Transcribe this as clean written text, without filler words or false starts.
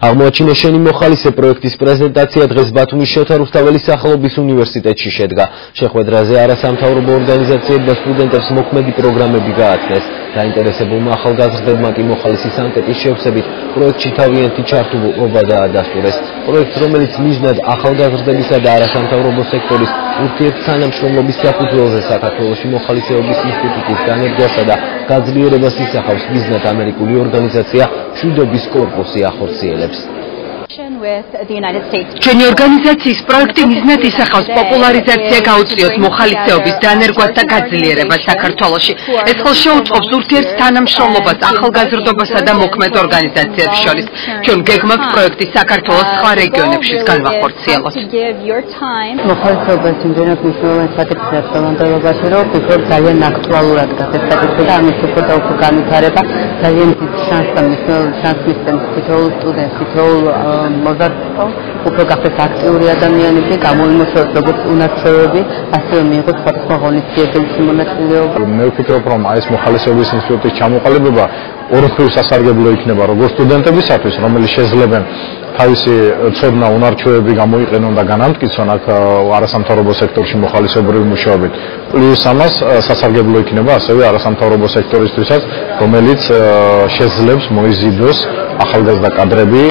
აღმოაჩინა შენი მოხალისე პროექტის პრეზენტაცია დღეს ბათუმის შოთა რუსთაველის სახელობის უნივერსიტეტში შედგა. შეხვედრაზე არასამთავრობო ორგანიზაციებმა და სტუდენტებს მოქმედი პროგრამები გააცნეს. დაინტერესებულმა ახალგაზრდებმა კი მოხალისის ანკეტის შევსებით პროექტში თავიანთი ჩართულობა დაადასტურეს. პროექტს, რომელიც მიზნად ახალგაზრდებისა და არასამთავრობო სექტორის ურთიერთთანამშრომლობის საფუძველზე საქართველოში მოხალისეობის ინსტიტუტის განადგურებასა და გაძლიერებას ისახავს, მიზნად ამერიკული ორგანიზაცია მშვიდობის კორპუსი ახორციელებს. ჩვენი ორგანიზაციის პროექტი მიზნად ისახავს პოპულარიზაცია გაუწიოს მოხალისეობის დანერგვას და გაძლიერებას საქართველოში. ეს ხელშეუწყობს ურთიერთთანამშრომლობას ახალგაზრდობასა და მოქმედ ორგანიზაციებს შორის. ჩვენ გეგმავთ პროექტი საქართველოს სხვა რეგიონებშიც განვახორციელოთ. მოხალისეობას იმდენად მნიშვნელოვანი საკითხია თანამდებობაში, რომ ვფიქრობ ძალიან აქტუალურად გასაკეთება და ამის უფრო და უფრო განვითარება ძალიან დიდ შანსს მისცემს თითოეულ სტუდენტს, თითოეულ მოზარდს, უფრო გახდეს აქტიური ადამიანები, გამოიმუშავოს როგორც უნარჩვევები, ასევე მიიღოს სხვადასხვა ღონისძიებების მონაწილეობა. მე ვფიქრობ, რომ ეს მოხალისეობის ინსტიტუტის ჩამოყალიბება ორთქვის სასარგებლო იქნება როგორც სტუდენტებისათვის, რომელიც შეძლებენ თავისი ცოდნა უნარჩვევები გამოიყენონ და განამტკიცონ აქ არასამთავრობო სექტორში მოხალისეობრივი მუშაობით. პლუს ამას სასარგებლო იქნება ასევე არასამთავრობო სექტორისთვისაც, რომელიც შეძლებს მოიზიდოს ახალგაზრდა კადრები